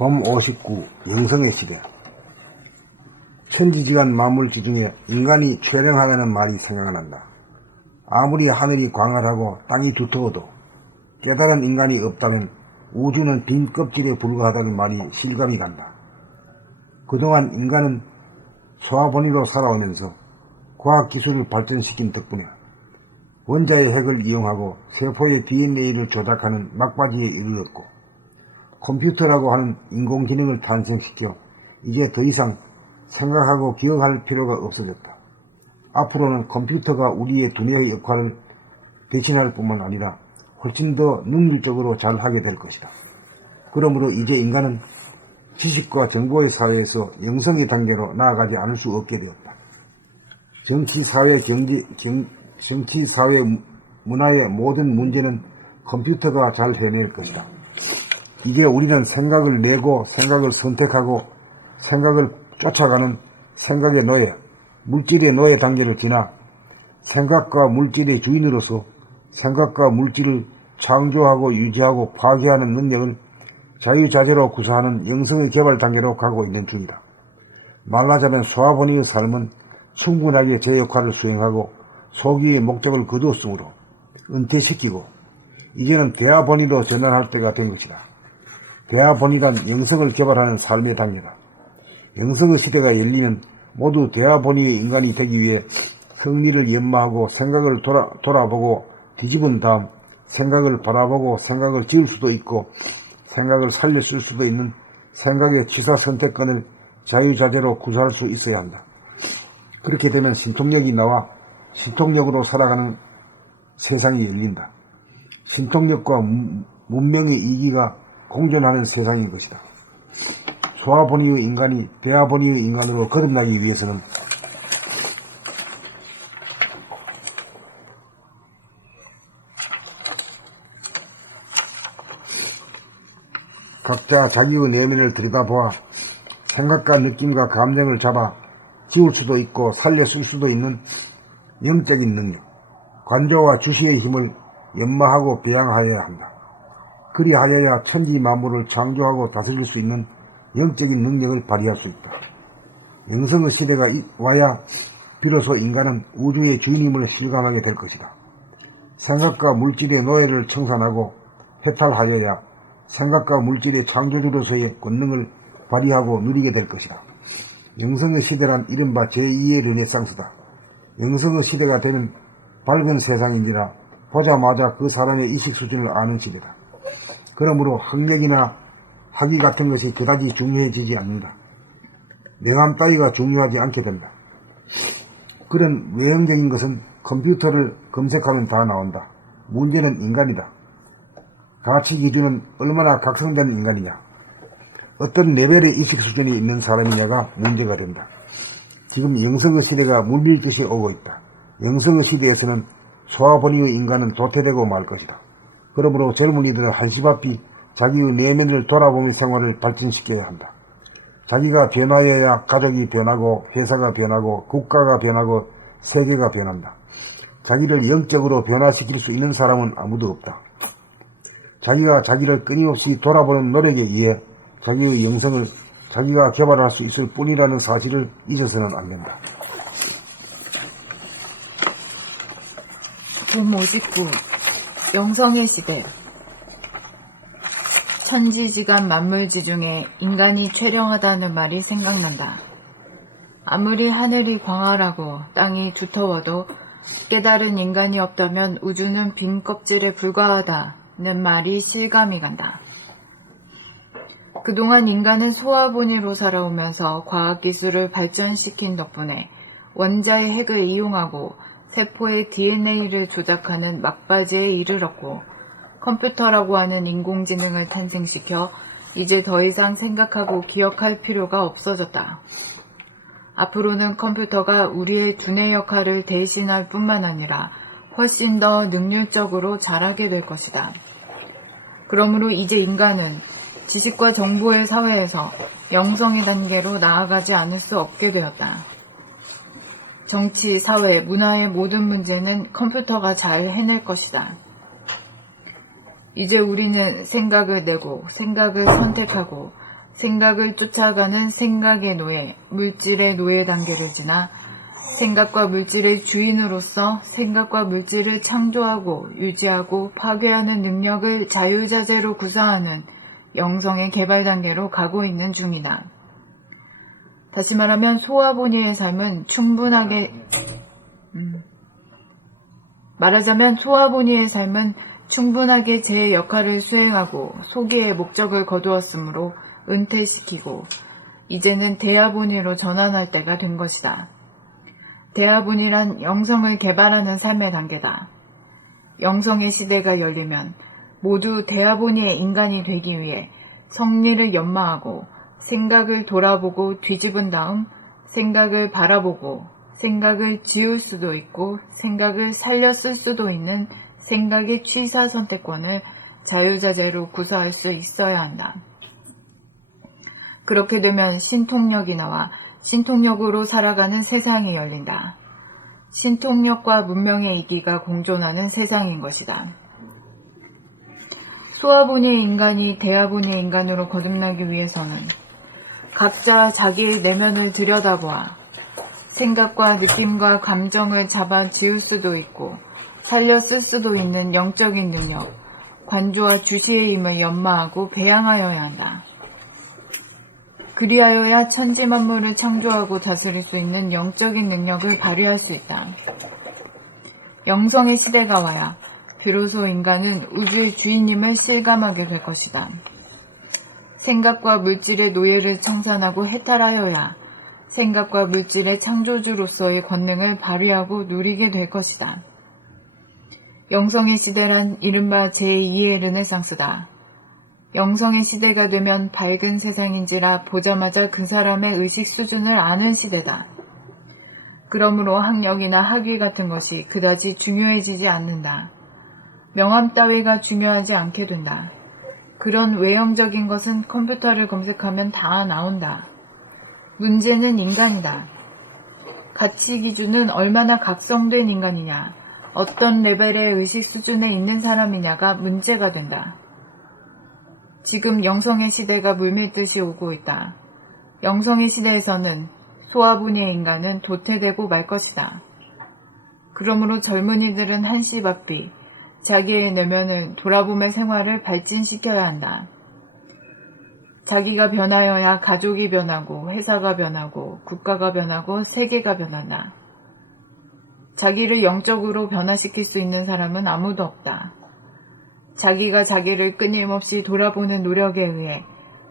봄 59 영성의 시대. 천지지간 만물지 중에 인간이 최령하다는 말이 생각난다. 아무리 하늘이 광활하고 땅이 두터워도 깨달은 인간이 없다면 우주는 빈 껍질에 불과하다는 말이 실감이 간다. 그동안 인간은 소화본위로 살아오면서 과학기술을 발전시킨 덕분에 원자의 핵을 이용하고 세포의 DNA를 조작하는 막바지에 이르렀고, 컴퓨터라고 하는 인공지능을 탄생시켜 이제 더 이상 생각하고 기억할 필요가 없어졌다. 앞으로는 컴퓨터가 우리의 두뇌의 역할을 대신할 뿐만 아니라 훨씬 더 능률적으로 잘 하게 될 것이다. 그러므로 이제 인간은 지식과 정보의 사회에서 영성의 단계로 나아가지 않을 수 없게 되었다. 정치, 사회, 문화의 모든 문제는 컴퓨터가 잘 해낼 것이다. 이제 우리는 생각을 내고 생각을 선택하고 생각을 쫓아가는 생각의 노예, 물질의 노예 단계를 지나 생각과 물질의 주인으로서 생각과 물질을 창조하고 유지하고 파괴하는 능력을 자유자재로 구사하는 영성의 개발 단계로 가고 있는 중이다. 말하자면 소화본위의 삶은 충분하게 제 역할을 수행하고 소기의 목적을 거두었으므로 은퇴시키고 이제는 대화본위로 전환할 때가 된 것이다. 대화본위란 영성을 개발하는 삶의 단계다. 영성의 시대가 열리면 모두 대화본위의 인간이 되기 위해 승리를 연마하고 생각을 돌아보고 뒤집은 다음 생각을 바라보고 생각을 지을 수도 있고 생각을 살려 쓸 수도 있는 생각의 취사 선택권을 자유자재로 구사할 수 있어야 한다. 그렇게 되면 신통력이 나와 신통력으로 살아가는 세상이 열린다. 신통력과 문명의 이기가 공존하는 세상인 것이다. 소화본위의 인간이 대화본위의 인간으로 거듭나기 위해서는 각자 자기의 내면을 들여다보아 생각과 느낌과 감정을 잡아 지울 수도 있고 살려 쓸 수도 있는 영적인 능력, 관조와 주시의 힘을 연마하고 배양하여야 한다. 그리하여야 천지 만물을 창조하고 다스릴 수 있는 영적인 능력을 발휘할 수 있다. 영성의 시대가 와야 비로소 인간은 우주의 주인임을 실감하게 될 것이다. 생각과 물질의 노예를 청산하고 해탈하여야 생각과 물질의 창조주로서의 권능을 발휘하고 누리게 될 것이다. 영성의 시대란 이른바 제2의 르네상스다. 영성의 시대가 되면 밝은 세상이니라 보자마자 그 사람의 의식 수준을 아는 시대다. 그러므로 학력이나 학위 같은 것이 그다지 중요해지지 않는다. 명함 따위가 중요하지 않게 된다. 그런 외형적인 것은 컴퓨터를 검색하면 다 나온다. 문제는 인간이다. 가치 기준은 얼마나 각성된 인간이냐, 어떤 레벨의 의식 수준이 있는 사람이냐가 문제가 된다. 지금 영성의 시대가 물밀듯이 오고 있다. 영성의 시대에서는 소화본위의 인간은 도태되고 말 것이다. 그러므로 젊은이들은 한시바삐 자기의 내면을 돌아보는 생활을 발전시켜야 한다. 자기가 변화해야 가족이 변하고 회사가 변하고 국가가 변하고 세계가 변한다. 자기를 영적으로 변화시킬 수 있는 사람은 아무도 없다. 자기가 자기를 끊임없이 돌아보는 노력에 의해 자기의 영성을 자기가 개발할 수 있을 뿐이라는 사실을 잊어서는 안 된다. 봄 59 영성의 시대. 천지지간 만물지 중에 인간이 최령하다는 말이 생각난다. 아무리 하늘이 광활하고 땅이 두터워도 깨달은 인간이 없다면 우주는 빈 껍질에 불과하다는 말이 실감이 간다. 그동안 인간은 소화본위로 살아오면서 과학기술을 발전시킨 덕분에 원자의 핵을 이용하고 세포의 DNA를 조작하는 막바지에 이르렀고, 컴퓨터라고 하는 인공지능을 탄생시켜 이제 더 이상 생각하고 기억할 필요가 없어졌다. 앞으로는 컴퓨터가 우리의 두뇌 역할을 대신할 뿐만 아니라 훨씬 더 능률적으로 잘하게 될 것이다. 그러므로 이제 인간은 지식과 정보의 사회에서 영성의 단계로 나아가지 않을 수 없게 되었다. 정치, 사회, 문화의 모든 문제는 컴퓨터가 잘 해낼 것이다. 이제 우리는 생각을 내고 생각을 선택하고 생각을 쫓아가는 생각의 노예, 물질의 노예 단계를 지나 생각과 물질의 주인으로서 생각과 물질을 창조하고 유지하고 파괴하는 능력을 자유자재로 구사하는 영성의 개발 단계로 가고 있는 중이다. 다시 말하면 소아보니의 삶은 충분하게 제 역할을 수행하고 소기의 목적을 거두었으므로 은퇴시키고 이제는 대아보니로 전환할 때가 된 것이다. 대아보니란 영성을 개발하는 삶의 단계다. 영성의 시대가 열리면 모두 대아보니의 인간이 되기 위해 성리를 연마하고 생각을 돌아보고 뒤집은 다음 생각을 바라보고 생각을 지울 수도 있고 생각을 살려 쓸 수도 있는 생각의 취사 선택권을 자유자재로 구사할 수 있어야 한다. 그렇게 되면 신통력이 나와 신통력으로 살아가는 세상이 열린다. 신통력과 문명의 이기가 공존하는 세상인 것이다. 소아보니의 인간이 대아보니의 인간으로 거듭나기 위해서는 각자 자기의 내면을 들여다보아 생각과 느낌과 감정을 잡아 지울 수도 있고 살려 쓸 수도 있는 영적인 능력, 관조와 주시의 힘을 연마하고 배양하여야 한다. 그리하여야 천지만물을 창조하고 다스릴 수 있는 영적인 능력을 발휘할 수 있다. 영성의 시대가 와야 비로소 인간은 우주의 주인임을 실감하게 될 것이다. 생각과 물질의 노예를 청산하고 해탈하여야 생각과 물질의 창조주로서의 권능을 발휘하고 누리게 될 것이다. 영성의 시대란 이른바 제2의 르네상스다. 영성의 시대가 되면 밝은 세상인지라 보자마자 그 사람의 의식 수준을 아는 시대다. 그러므로 학력이나 학위 같은 것이 그다지 중요해지지 않는다. 명함 따위가 중요하지 않게 된다. 그런 외형적인 것은 컴퓨터를 검색하면 다 나온다. 문제는 인간이다. 가치 기준은 얼마나 각성된 인간이냐, 어떤 레벨의 의식 수준에 있는 사람이냐가 문제가 된다. 지금 영성의 시대가 물밀듯이 오고 있다. 영성의 시대에서는 소아분의 인간은 도태되고 말 것이다. 그러므로 젊은이들은 한시 바삐 자기의 내면을 돌아보며 생활을 발진시켜야 한다. 자기가 변하여야 가족이 변하고 회사가 변하고 국가가 변하고 세계가 변한다. 자기를 영적으로 변화시킬 수 있는 사람은 아무도 없다. 자기가 자기를 끊임없이 돌아보는 노력에 의해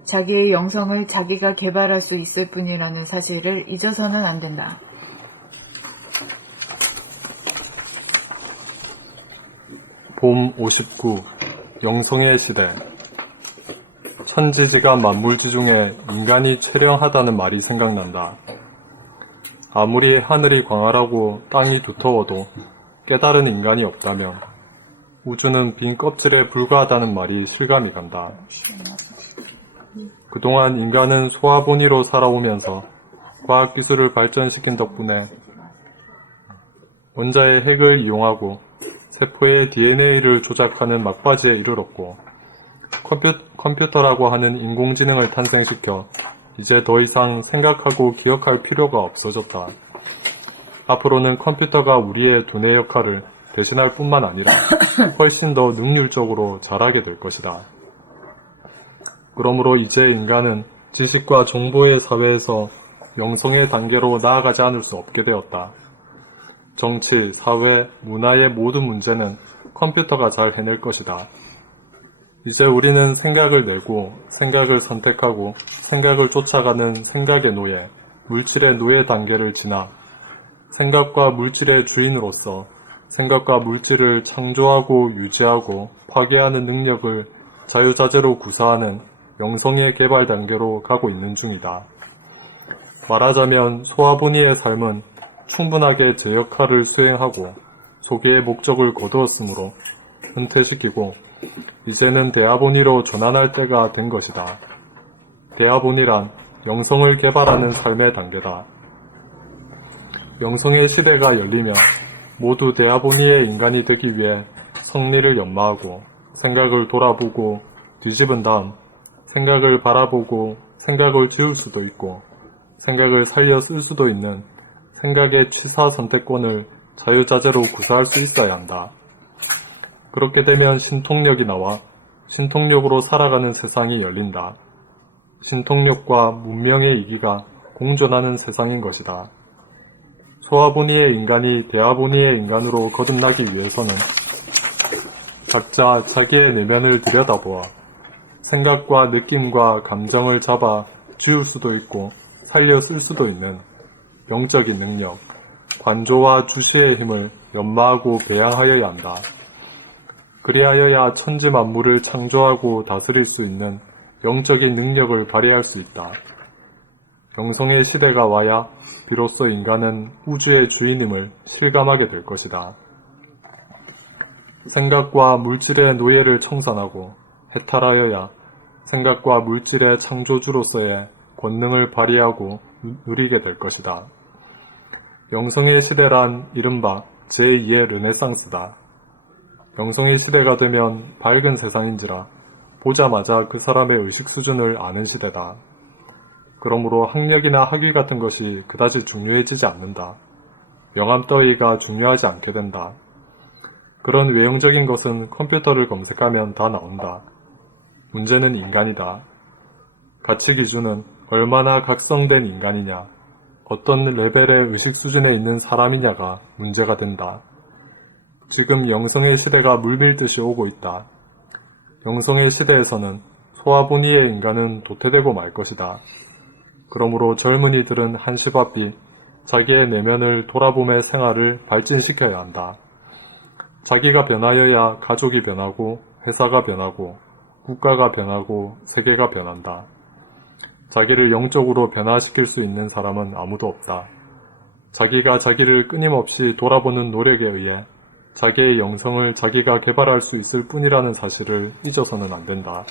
자기의 영성을 자기가 개발할 수 있을 뿐이라는 사실을 잊어서는 안 된다. 봄 59 영성의 시대. 천지지가 만물지 중에 인간이 최령하다는 말이 생각난다. 아무리 하늘이 광활하고 땅이 두터워도 깨달은 인간이 없다면 우주는 빈 껍질에 불과하다는 말이 실감이 간다. 그동안 인간은 소아보니로 살아오면서 과학기술을 발전시킨 덕분에 원자의 핵을 이용하고 세포의 DNA를 조작하는 막바지에 이르렀고 컴퓨터라고 하는 인공지능을 탄생시켜 이제 더 이상 생각하고 기억할 필요가 없어졌다. 앞으로는 컴퓨터가 우리의 두뇌 역할을 대신할 뿐만 아니라 훨씬 더 능률적으로 잘하게 될 것이다. 그러므로 이제 인간은 지식과 정보의 사회에서 영성의 단계로 나아가지 않을 수 없게 되었다. 정치, 사회, 문화의 모든 문제는 컴퓨터가 잘 해낼 것이다. 이제 우리는 생각을 내고 생각을 선택하고 생각을 쫓아가는 생각의 노예, 물질의 노예 단계를 지나 생각과 물질의 주인으로서 생각과 물질을 창조하고 유지하고 파괴하는 능력을 자유자재로 구사하는 영성의 개발 단계로 가고 있는 중이다. 말하자면 소아보니의 삶은 충분하게 제 역할을 수행하고 소기의 목적을 거두었으므로 은퇴시키고 이제는 대아보니로 전환할 때가 된 것이다. 대아보니란 영성을 개발하는 삶의 단계다. 영성의 시대가 열리며 모두 대아보니의 인간이 되기 위해 성리를 연마하고 생각을 돌아보고 뒤집은 다음 생각을 바라보고 생각을 지울 수도 있고 생각을 살려 쓸 수도 있는 생각의 취사 선택권을 자유자재로 구사할 수 있어야 한다. 그렇게 되면 신통력이 나와 신통력으로 살아가는 세상이 열린다. 신통력과 문명의 이기가 공존하는 세상인 것이다. 소아보니의 인간이 대아보니의 인간으로 거듭나기 위해서는 각자 자기의 내면을 들여다보아 생각과 느낌과 감정을 잡아 지울 수도 있고 살려 쓸 수도 있는 영적인 능력, 관조와 주시의 힘을 연마하고 배양하여야 한다. 그리하여야 천지 만물을 창조하고 다스릴 수 있는 영적인 능력을 발휘할 수 있다. 영성의 시대가 와야 비로소 인간은 우주의 주인임을 실감하게 될 것이다. 생각과 물질의 노예를 청산하고 해탈하여야 생각과 물질의 창조주로서의 권능을 발휘하고 누리게 될 것이다. 영성의 시대란 이른바 제2의 르네상스다. 영성의 시대가 되면 밝은 세상인지라 보자마자 그 사람의 의식 수준을 아는 시대다. 그러므로 학력이나 학위 같은 것이 그다지 중요해지지 않는다. 명함 따위가 중요하지 않게 된다. 그런 외형적인 것은 컴퓨터를 검색하면 다 나온다. 문제는 인간이다. 가치 기준은 얼마나 각성된 인간이냐, 어떤 레벨의 의식 수준에 있는 사람이냐가 문제가 된다. 지금 영성의 시대가 물밀듯이 오고 있다. 영성의 시대에서는 소아보니의 인간은 도태되고 말 것이다. 그러므로 젊은이들은 한시바삐 자기의 내면을 돌아보며 생활을 발전시켜야 한다. 자기가 변하여야 가족이 변하고 회사가 변하고 국가가 변하고 세계가 변한다. 자기를 영적으로 변화시킬 수 있는 사람은 아무도 없다. 자기가 자기를 끊임없이 돌아보는 노력에 의해 자기의 영성을 자기가 개발할 수 있을 뿐이라는 사실을 잊어서는 안 된다.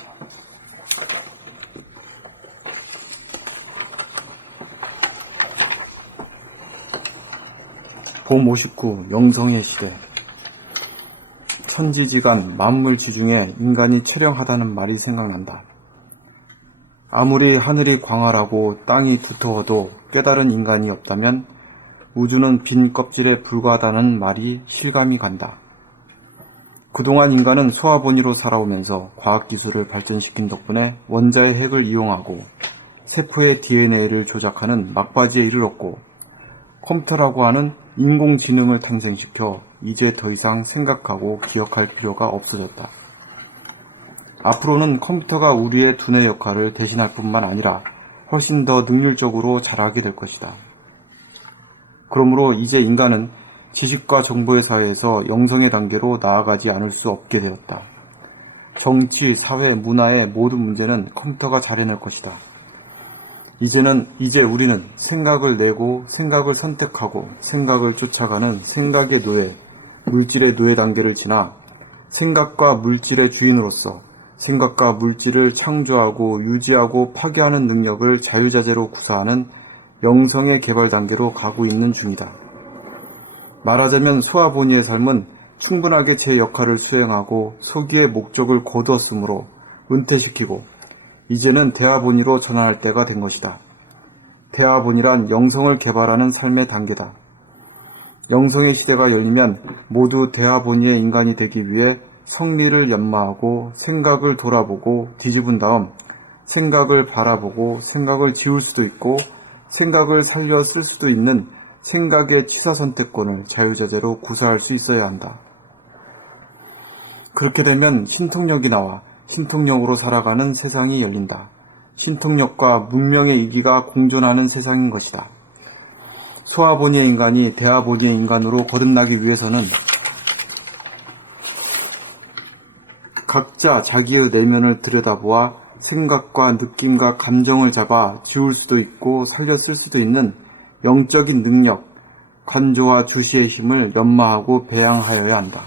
봄 59 영성의 시대. 천지지간 만물지중에 인간이 처량하다는 말이 생각난다. 아무리 하늘이 광활하고 땅이 두터워도 깨달은 인간이 없다면 우주는 빈 껍질에 불과하다는 말이 실감이 간다. 그동안 인간은 소아보니로 살아오면서 과학기술을 발전시킨 덕분에 원자의 핵을 이용하고 세포의 DNA를 조작하는 막바지에 이르렀고 컴퓨터라고 하는 인공지능을 탄생시켜 이제 더 이상 생각하고 기억할 필요가 없어졌다. 앞으로는 컴퓨터가 우리의 두뇌 역할을 대신할 뿐만 아니라 훨씬 더 능률적으로 잘하게 될 것이다. 그러므로 이제 인간은 지식과 정보의 사회에서 영성의 단계로 나아가지 않을 수 없게 되었다. 정치, 사회, 문화의 모든 문제는 컴퓨터가 잘 해낼 것이다. 이제 우리는 생각을 내고 생각을 선택하고 생각을 쫓아가는 생각의 노예, 물질의 노예 단계를 지나 생각과 물질의 주인으로서 생각과 물질을 창조하고 유지하고 파괴하는 능력을 자유자재로 구사하는 영성의 개발 단계로 가고 있는 중이다. 말하자면 소아보니의 삶은 충분하게 제 역할을 수행하고 소기의 목적을 거두었으므로 은퇴시키고 이제는 대아보니로 전환할 때가 된 것이다. 대아보니란 영성을 개발하는 삶의 단계다. 영성의 시대가 열리면 모두 대아보니의 인간이 되기 위해 성리를 연마하고 생각을 돌아보고 뒤집은 다음 생각을 바라보고 생각을 지울 수도 있고 생각을 살려 쓸 수도 있는 생각의 취사선택권을 자유자재로 구사할 수 있어야 한다. 그렇게 되면 신통력이 나와 신통력으로 살아가는 세상이 열린다. 신통력과 문명의 이기가 공존하는 세상인 것이다. 소아보니의 인간이 대아보니의 인간으로 거듭나기 위해서는 각자 자기의 내면을 들여다보아 생각과 느낌과 감정을 잡아 지울 수도 있고 살려 쓸 수도 있는 영적인 능력, 관조와 주시의 힘을 연마하고 배양하여야 한다.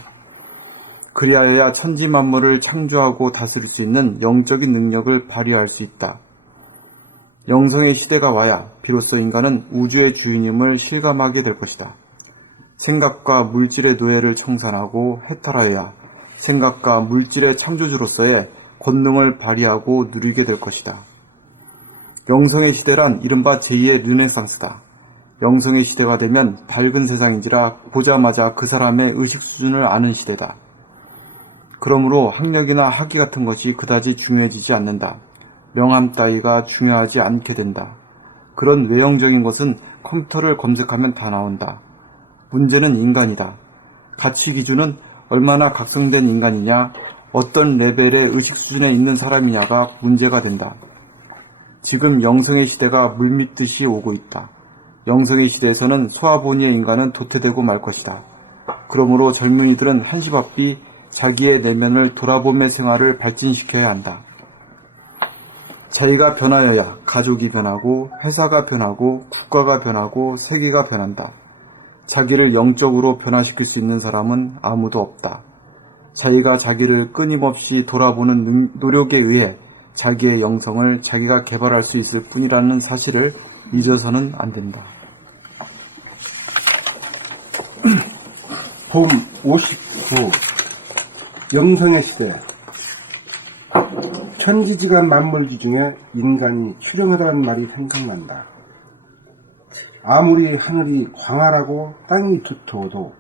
그리하여야 천지 만물을 창조하고 다스릴 수 있는 영적인 능력을 발휘할 수 있다. 영성의 시대가 와야 비로소 인간은 우주의 주인임을 실감하게 될 것이다. 생각과 물질의 노예를 청산하고 해탈하여야 생각과 물질의 창조주로서의 권능을 발휘하고 누리게 될 것이다. 영성의 시대란 이른바 제2의 르네상스다. 영성의 시대가 되면 밝은 세상인지라 보자마자 그 사람의 의식 수준을 아는 시대다. 그러므로 학력이나 학위 같은 것이 그다지 중요해지지 않는다. 명함 따위가 중요하지 않게 된다. 그런 외형적인 것은 컴퓨터를 검색하면 다 나온다. 문제는 인간이다. 가치 기준은 얼마나 각성된 인간이냐, 어떤 레벨의 의식 수준에 있는 사람이냐가 문제가 된다. 지금 영성의 시대가 물밀듯이 오고 있다. 영성의 시대에서는 소아보니의 인간은 도태되고 말 것이다. 그러므로 젊은이들은 한시바삐 자기의 내면을 돌아보며 생활을 발전시켜야 한다. 자기가 변하여야 가족이 변하고 회사가 변하고 국가가 변하고 세계가 변한다. 자기를 영적으로 변화시킬 수 있는 사람은 아무도 없다. 자기가 자기를 끊임없이 돌아보는 노력에 의해 자기의 영성을 자기가 개발할 수 있을 뿐이라는 사실을 잊어서는 안 된다. 봄 59 영성의 시대. 천지지간 만물지 중에 인간이 출렁하다는 말이 생각난다. 아무리 하늘이 광활하고 땅이 두터워도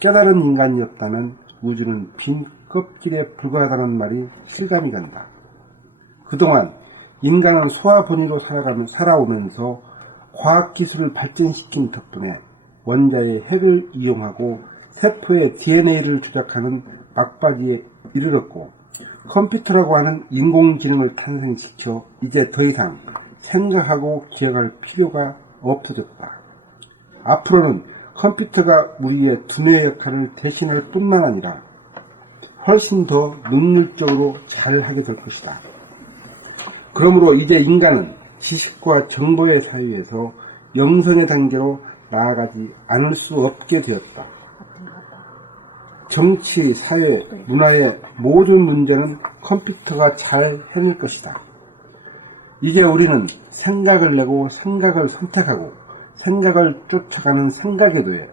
깨달은 인간이 없다면 우주는 빈 껍질에 불과하다는 말이 실감이 간다. 그동안 인간은 소아본위로 살아오면서 과학기술을 발전시킨 덕분에 원자의 핵을 이용하고 세포의 DNA를 조작하는 막바지에 이르렀고, 컴퓨터라고 하는 인공지능을 탄생시켜 이제 더 이상 생각하고 기억할 필요가 없어졌다. 앞으로는 컴퓨터가 우리의 두뇌의 역할을 대신할 뿐만 아니라 훨씬 더 능률적으로 잘하게 될 것이다. 그러므로 이제 인간은 지식과 정보의 사회에서 영성의 단계로 나아가지 않을 수 없게 되었다. 정치, 사회, 문화의 모든 문제는 컴퓨터가 잘 해낼 것이다. 이제 우리는 생각을 내고 생각을 선택하고 생각을 쫓아가는 생각의 노예,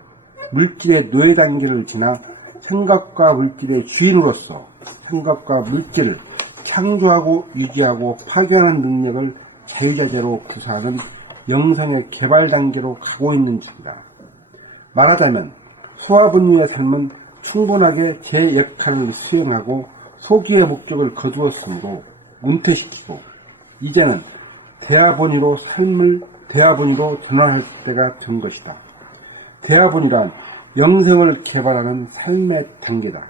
물질의 노예 단계를 지나 생각과 물질의 주인으로서 생각과 물질을 창조하고 유지하고 파괴하는 능력을 자유자재로 구사하는 영성의 개발 단계로 가고 있는 중이다. 말하자면 소아분유의 삶은 충분하게 제 역할을 수행하고 소기의 목적을 거두었으므로 은퇴시키고 이제는 대화본위로 삶을 대화본위로 전환할 때가 된 것이다. 대화본위란 영성을 개발하는 삶의 단계다.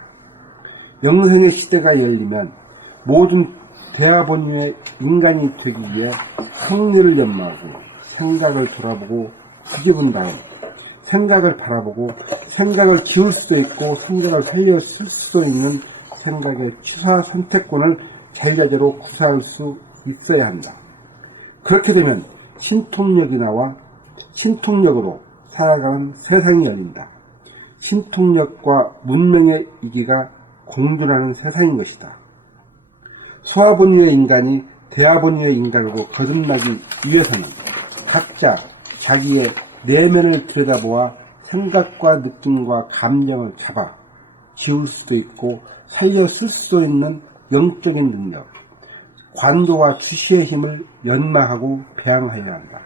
영성의 시대가 열리면 모든 대화본위의 인간이 되기 위해 성리를 연마하고 생각을 돌아보고 뒤집은 다음 생각을 바라보고 생각을 지울 수도 있고 생각을 살려 쓸 수도 있는 생각의 취사 선택권을 자유자재로 구사할 수 있어야 한다. 그렇게 되면 신통력이 나와 신통력으로 살아가는 세상이 열린다. 신통력과 문명의 이기가 공존하는 세상인 것이다. 소아본위의 인간이 대화본위의 인간으로 거듭나기 위해서는 각자 자기의 내면을 들여다보아 생각과 느낌과 감정을 잡아 지울 수도 있고 살려 쓸 수도 있는 영적인 능력, 관도와 주시의 힘을 연마하고 배양하여야 한다.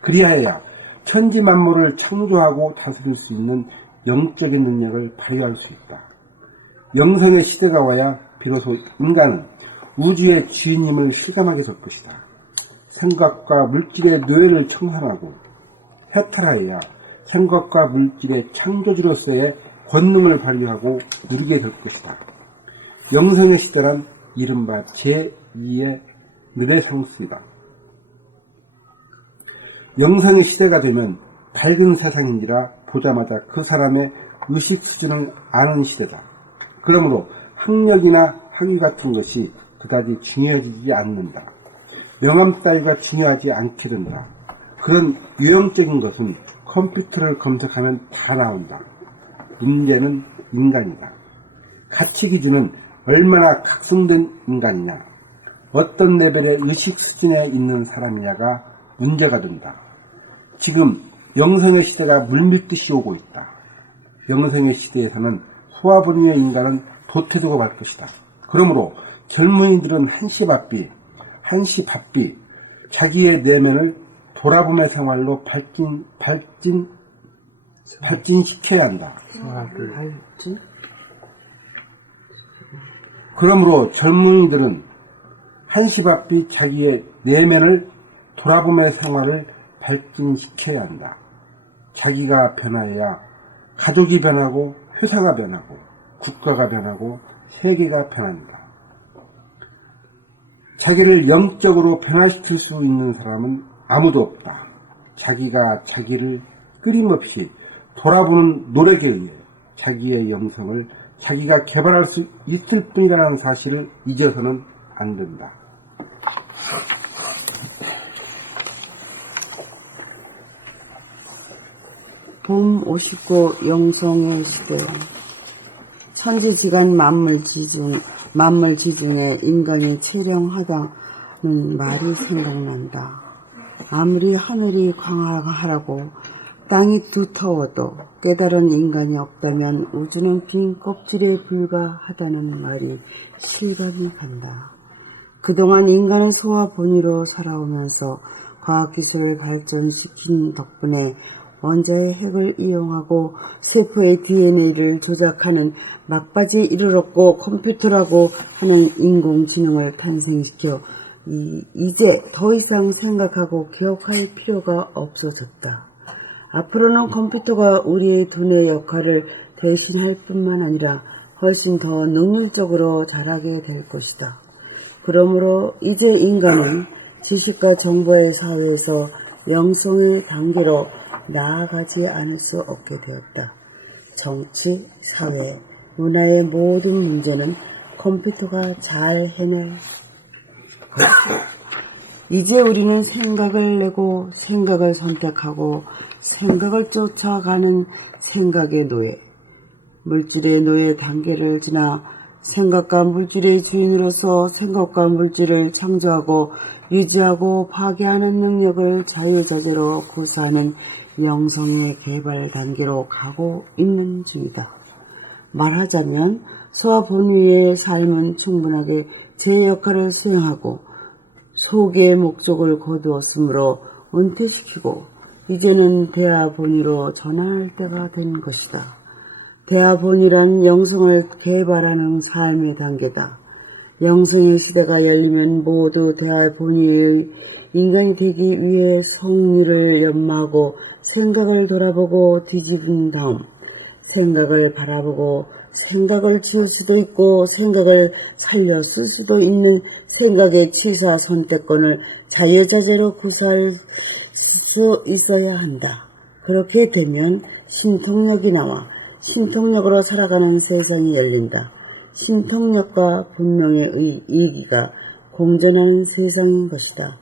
그리하여야 천지 만물을 창조하고 다스릴 수 있는 영적인 능력을 발휘할 수 있다. 영성의 시대가 와야 비로소 인간은 우주의 주인임을 실감하게 될 것이다. 생각과 물질의 노예를 청산하고 해탈하여야 생각과 물질의 창조주로서의 권능을 발휘하고 누리게 될 것이다. 영성의 시대란 이른바 제2의 르네상스이다. 영성의 시대가 되면 밝은 세상인지라 보자마자 그 사람의 의식 수준을 아는 시대다. 그러므로 학력이나 학위 같은 것이 그다지 중요해지지 않는다. 명함 따위가 중요하지 않게 된다. 그런 유형적인 것은 컴퓨터를 검색하면 다 나온다. 문제는 인간이다. 가치 기준은 얼마나 각성된 인간이냐, 어떤 레벨의 의식 수준에 있는 사람이냐가 문제가 된다. 지금 영성의 시대가 물밀듯이 오고 있다. 영성의 시대에서는 소아본위의 인간은 도태되고 말 것이다. 그러므로 젊은이들은 한시 바삐, 자기의 내면을 돌아봄의 생활로 발진시켜야 한다. 그러므로 젊은이들은 한시바삐 자기의 내면을 돌아봄의 생활을 발진시켜야 한다. 자기가 변화해야 가족이 변하고 회사가 변하고 국가가 변하고 세계가 변한다. 자기를 영적으로 변화시킬 수 있는 사람은 아무도 없다. 자기가 자기를 끊임없이 돌아보는 노력에 의해 자기의 영성을 자기가 개발할 수 있을 뿐이라는 사실을 잊어서는 안 된다. 봄 59 영성의 시대. 천지지간 만물지중에 인간이 체령하다는 말이 생각난다. 아무리 하늘이 광활하고 땅이 두터워도 깨달은 인간이 없다면 우주는 빈 껍질에 불과하다는 말이 실감이 간다. 그동안 인간은 소와 본위로 살아오면서 과학기술을 발전시킨 덕분에 원자의 핵을 이용하고 세포의 DNA를 조작하는 막바지에 이르렀고 컴퓨터라고 하는 인공지능을 탄생시켜 이제 더 이상 생각하고 기억할 필요가 없어졌다. 앞으로는 컴퓨터가 우리의 두뇌 역할을 대신할 뿐만 아니라 훨씬 더 능률적으로 자라게 될 것이다. 그러므로 이제 인간은 지식과 정보의 사회에서 영성의 단계로 나아가지 않을 수 없게 되었다. 정치, 사회, 문화의 모든 문제는 컴퓨터가 잘 해낼 것이다. 이제 우리는 생각을 내고 생각을 선택하고 생각을 쫓아가는 생각의 노예, 물질의 노예 단계를 지나 생각과 물질의 주인으로서 생각과 물질을 창조하고 유지하고 파괴하는 능력을 자유자재로 구사하는 영성의 개발 단계로 가고 있는 중이다. 말하자면 소와 본위의 삶은 충분하게 제 역할을 수행하고 소기의 목적을 거두었으므로 은퇴시키고 이제는 대하 본위로 전환할 때가 된 것이다. 대하 본위란 영성을 개발하는 삶의 단계다. 영성의 시대가 열리면 모두 대하 본위의 인간이 되기 위해 성리를 연마하고 생각을 돌아보고 뒤집은 다음 생각을 바라보고 생각을 지울 수도 있고 생각을 살려 쓸 수도 있는 생각의 취사 선택권을 자유자재로 구사할 수 있어야 한다. 그렇게 되면 신통력이 나와 신통력으로 살아가는 세상이 열린다. 신통력과 분명의 이기가 공존하는 세상인 것이다.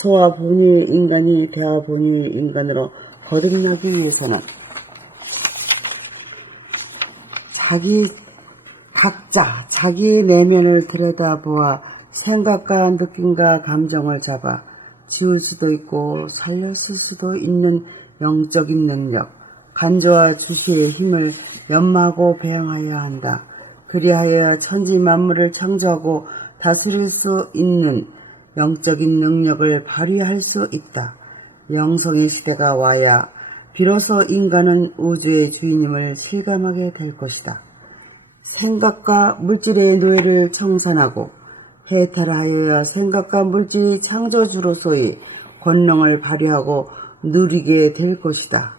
소와 본위의 인간이 대하 본위의 인간으로 거듭나기 위해서는 각자 자기의 내면을 들여다보아 생각과 느낌과 감정을 잡아 지울 수도 있고 살렸을 수도 있는 영적인 능력, 간조와 주시의 힘을 연마하고 배양하여야 한다. 그리하여 천지 만물을 창조하고 다스릴 수 있는 영적인 능력을 발휘할 수 있다. 영성의 시대가 와야 비로소 인간은 우주의 주인임을 실감하게 될 것이다. 생각과 물질의 노예를 청산하고 해탈하여야 생각과 물질의 창조주로서의 권능을 발휘하고 누리게 될 것이다.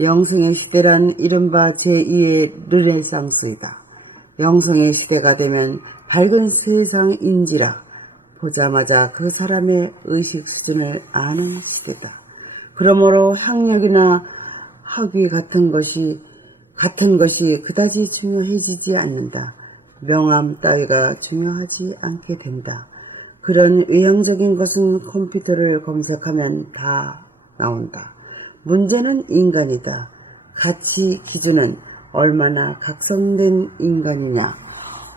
영성의 시대란 이른바 제2의 르네상스이다. 영성의 시대가 되면 밝은 세상인지라 보자마자 그 사람의 의식 수준을 아는 시대다. 그러므로 학력이나 학위 같은 것이 그다지 중요해지지 않는다. 명함 따위가 중요하지 않게 된다. 그런 외형적인 것은 컴퓨터를 검색하면 다 나온다. 문제는 인간이다. 가치 기준은 얼마나 각성된 인간이냐,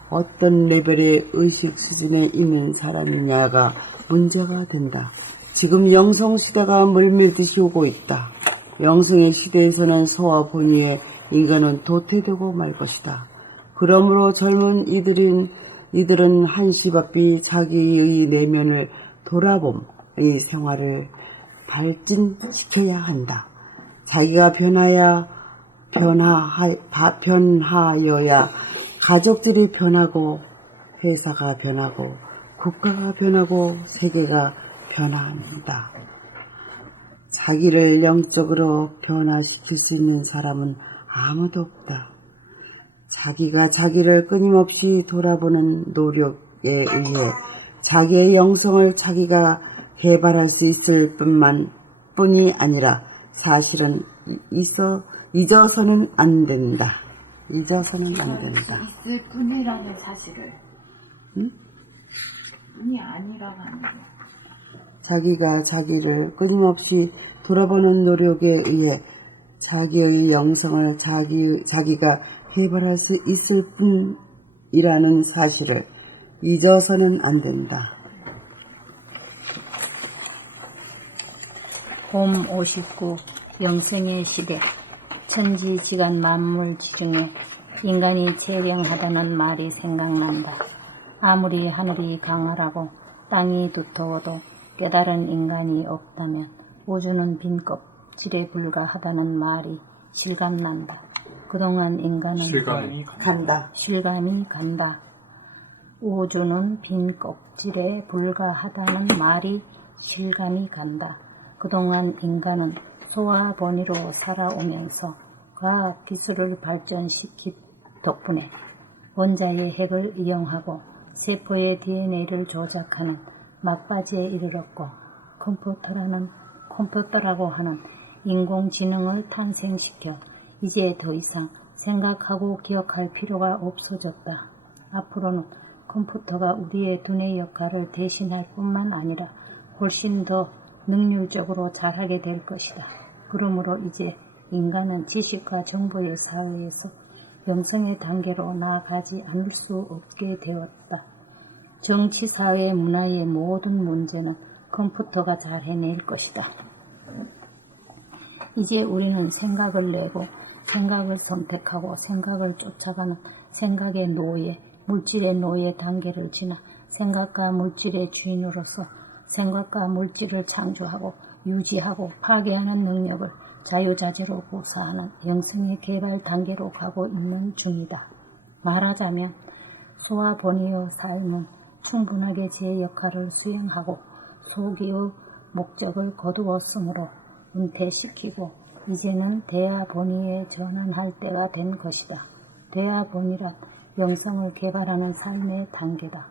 어떤 레벨의 의식 수준에 있는 사람이냐가 문제가 된다. 지금 영성 시대가 물밀듯이 오고 있다. 영성의 시대에서는 소와 본위의 인간은 도태되고 말 것이다. 그러므로 젊은 이들은 한시바삐 자기의 내면을 돌아봄, 생활을 발전시켜야 한다. 자기가 변하여야 가족들이 변하고 회사가 변하고 국가가 변하고 세계가 변한다. 자기를 영적으로 변화시킬 수 있는 사람은 아무도 없다. 자기가 자기를 끊임없이 돌아보는 노력에 의해 자기의 영성을 자기가 개발할 수 있을 뿐이 아니라 사실은 잊어서는 안 된다. 잊어서는 안 된다. 있을 뿐이라는 사실을. 뿐이 아니라고 하는 거. 자기가 자기를 끊임없이 돌아보는 노력에 의해 자기의 영성을 자기가 개발할 수 있을 뿐이라는 사실을 잊어서는 안 된다. 봄 59 영생의 시대 천지지간 만물지중에 인간이 재령하다는 말이 생각난다. 아무리 하늘이 강하라고 땅이 두터워도 깨달은 인간이 없다면 우주는 빈 껍질에 불과하다는 말이 실감난다. 그동안 인간은 실감이 간다. 간다. 우주는 빈 껍질에 불과하다는 말이 실감이 간다. 그동안 인간은 소와 번이로 살아오면서 과학 기술을 발전시킨 덕분에 원자의 핵을 이용하고 세포의 DNA를 조작하는 막바지에 이르렀고 컴퓨터라고 하는 인공지능을 탄생시켜 이제 더 이상 생각하고 기억할 필요가 없어졌다. 앞으로는 컴퓨터가 우리의 두뇌 역할을 대신할 뿐만 아니라 훨씬 더 능률적으로 잘하게 될 것이다. 그러므로 이제 인간은 지식과 정보의 사회에서 영성의 단계로 나아가지 않을 수 없게 되었다. 정치, 사회, 문화의 모든 문제는 컴퓨터가 잘 해낼 것이다. 이제 우리는 생각을 내고 생각을 선택하고 생각을 쫓아가는 생각의 노예, 물질의 노예 단계를 지나 생각과 물질의 주인으로서 생각과 물질을 창조하고 유지하고 파괴하는 능력을 자유자재로 구사하는 영성의 개발 단계로 가고 있는 중이다. 말하자면 소와 번이의 삶은 충분하게 제 역할을 수행하고 소기의 목적을 거두었으므로 은퇴시키고 이제는 대아본이에 전환할 때가 된 것이다. 대아본이란 영성을 개발하는 삶의 단계다.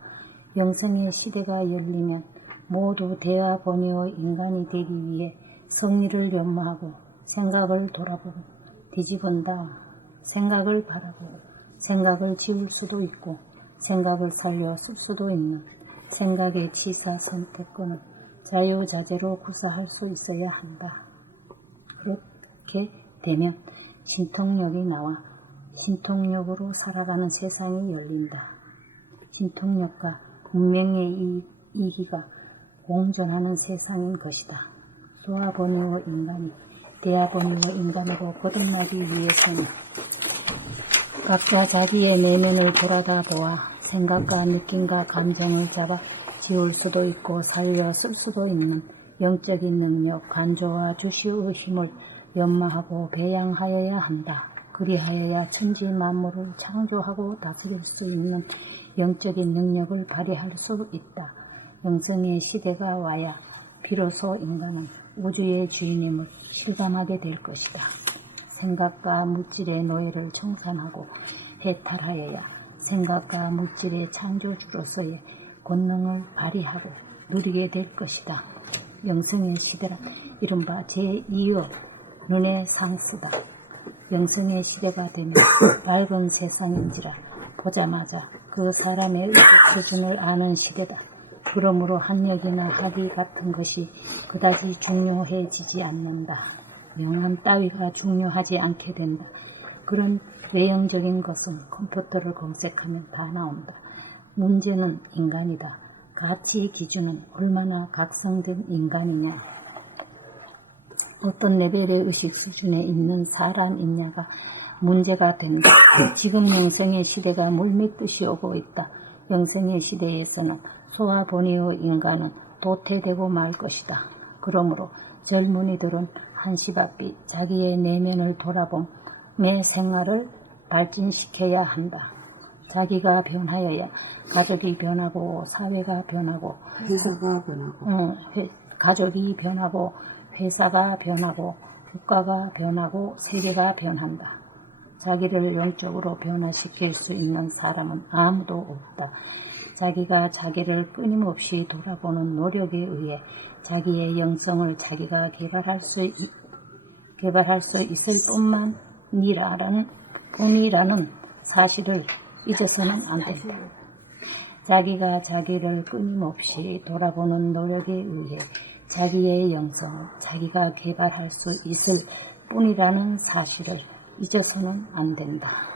영성의 시대가 열리면 모두 대아본이의 인간이 되기 위해 성리를 연마하고 생각을 돌아보고 뒤집은다. 생각을 바라보고 생각을 지울 수도 있고 생각을 살려 쓸 수도 있는 생각의 치사 선택권을 자유자재로 구사할 수 있어야 한다. 그렇게 되면 신통력이 나와 신통력으로 살아가는 세상이 열린다. 신통력과 문명의 이기가 공존하는 세상인 것이다. 소아본이와 인간이 대아본이와 인간으로 거듭나기 위해서는 각자 자기의 내면을 돌아다 보아 생각과 느낌과 감정을 잡아 지울 수도 있고 살려 쓸 수도 있는 영적인 능력, 간조와 주시의 힘을 연마하고 배양하여야 한다. 그리하여야 천지 만물을 창조하고 다스릴 수 있는 영적인 능력을 발휘할 수 있다. 영성의 시대가 와야 비로소 인간은 우주의 주인임을 실감하게 될 것이다. 생각과 물질의 노예를 청산하고 해탈하여야 생각과 물질의 창조주로서의 권능을 발휘하고 누리게 될 것이다. 영성의 시대란 이른바 제2의 눈의 상스다. 영성의 시대가 되면 밝은 세상인지라 보자마자 그 사람의 의식 수준을 아는 시대다. 그러므로 학력이나 학위 같은 것이 그다지 중요해지지 않는다. 명함 따위가 중요하지 않게 된다. 그런 외형적인 것은 컴퓨터를 검색하면 다 나온다. 문제는 인간이다. 가치 기준은 얼마나 각성된 인간이냐, 어떤 레벨의 의식 수준에 있는 사람이냐가 문제가 된다. 지금 영성의 시대가 물밀듯이 오고 있다. 영성의 시대에서는 소와 본이의 인간은 도태되고 말 것이다. 그러므로 젊은이들은 한시바삐 자기의 내면을 돌아보며 생활을 발전시켜야 한다. 자기가 변하여야 가족이 변하고 사회가 변하고 회사가 변하고 가족이 변하고 회사가 변하고 국가가 변하고 세계가 변한다. 자기를 영적으로 변화시킬 수 있는 사람은 아무도 없다. 자기가 자기를 끊임없이 돌아보는 노력에 의해 자기의 영성을 자기가 개발할 수 있을 뿐이라는 사실을 잊어서는 안 된다. 자기가 자기를 끊임없이 돌아보는 노력에 의해 자기의 영성을 자기가 개발할 수 있을 뿐이라는 사실을 잊어서는 안 된다.